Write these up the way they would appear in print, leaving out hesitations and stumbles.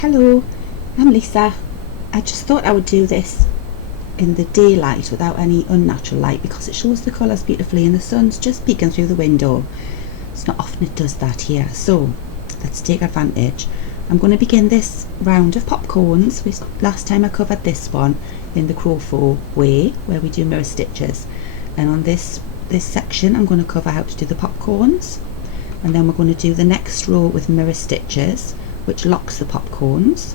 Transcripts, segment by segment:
Hello, I'm Lisa. I just thought I would do this in the daylight without any unnatural light because it shows the colours beautifully and the sun's just peeking through the window. It's not often it does that here, so let's take advantage. I'm going to begin this round of popcorns. Last time I covered this one in the Cro-faux way where we do mirror stitches, and on this section I'm going to cover how to do the popcorns, and then we're going to do the next row with mirror stitches which locks the popcorns,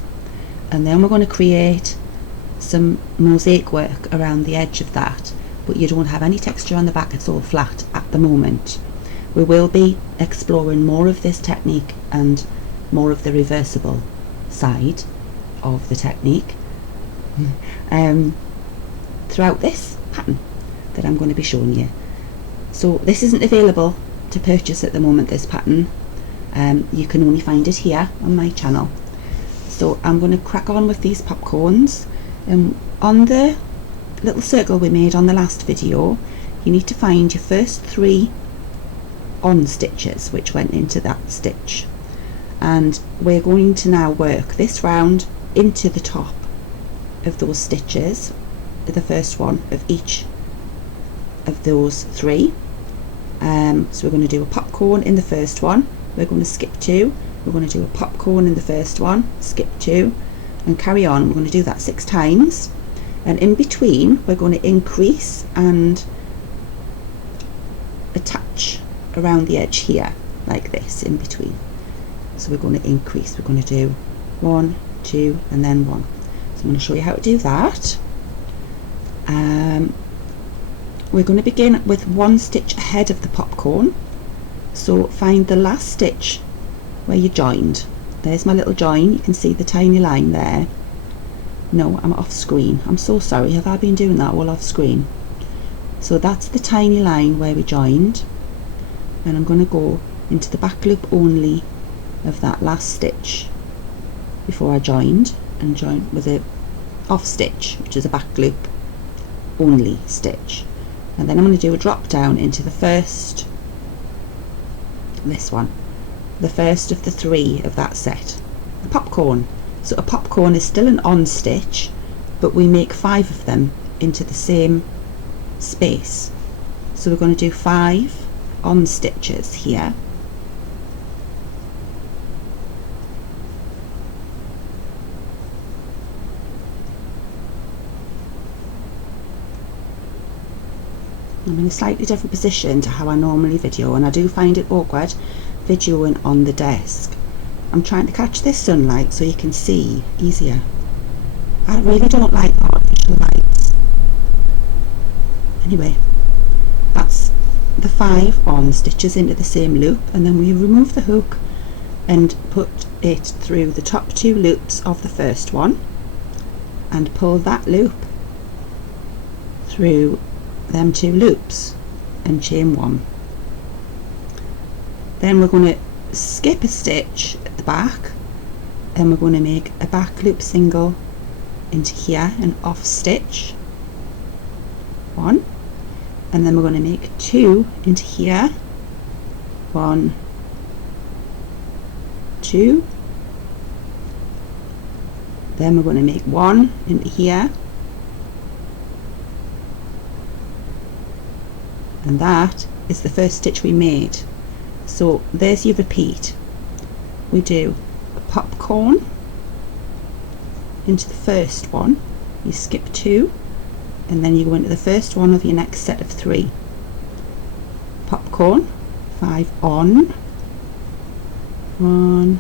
and then we're going to create some mosaic work around the edge of that, but you don't have any texture on the back, it's all flat at the moment. We will be exploring more of this technique and more of the reversible side of the technique throughout this pattern that I'm going to be showing you. So this isn't available to purchase at the moment, this pattern. You can only find it here on my channel. So I'm going to crack on with these popcorns. On the little circle we made on the last video, you need to find your first 3 on stitches which went into that stitch, and we're going to now work this round into the top of those stitches, the first one of each of those 3. So we're going to do a popcorn in the first one, we're going to skip 2, we're going to do a popcorn in the first one, skip 2, and carry on. We're going to do that 6 times, and in between we're going to increase and attach around the edge here like this in between. So we're going to increase, we're going to do 1, 2 and then 1. So I'm going to show you how to do that. We're going to begin with 1 stitch ahead of the popcorn, so find the last stitch where you joined. There's my little join, you can see the tiny line there. No, I'm off screen, I'm so sorry, have I been doing that all off screen? So that's the tiny line where we joined, and I'm going to go into the back loop only of that last stitch before I joined, and join with a off stitch, which is a back loop only stitch, and then I'm going to do a drop down into the first, this one, the first of the 3 of that set, a popcorn. So a popcorn is still an on stitch, but we make 5 of them into the same space. So we're going to do 5 on stitches here, I'm in a slightly different position to how I normally video, and I do find it awkward videoing on the desk. I'm trying to catch this sunlight so you can see easier. I really don't like artificial lights. Anyway, that's the 5 on stitches into the same loop, and then we remove the hook and put it through the top 2 loops of the first one and pull that loop through them 2 loops and chain 1. Then we're going to skip a stitch at the back, and we're going to make a back loop single into here and off stitch 1, and then we're going to make 2 into here, 1, 2, then we're going to make 1 into here, and that is the first stitch we made. So there's your repeat. We do a popcorn into the first one, you skip 2, and then you go into the first one of your next set of 3. Popcorn, 5 on, 1,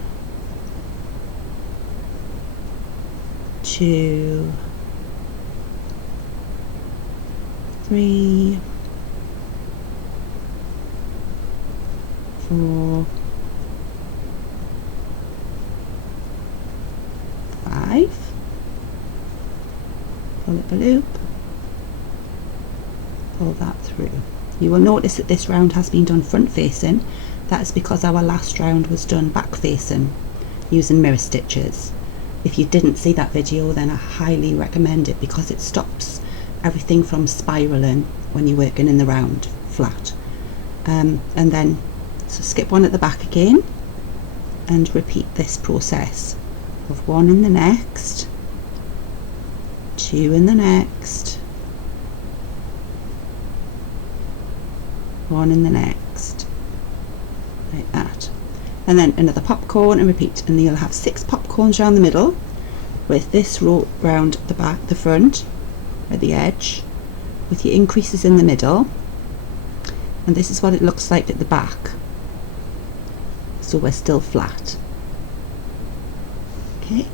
2, 3, 4, 5, pull up a loop, pull that through. You will notice that this round has been done front facing. That is because our last round was done back facing using mirror stitches. If you didn't see that video, then I highly recommend it because it stops everything from spiraling when you're working in the round flat. And then so skip 1 at the back again and repeat this process of one in the next, two in the next, one in the next, like that, and then another popcorn and repeat, and you'll have 6 popcorns around the middle with this row round the back, the front at the edge, with your increases in the middle, and this is what it looks like at the back, so we're still flat. Okay.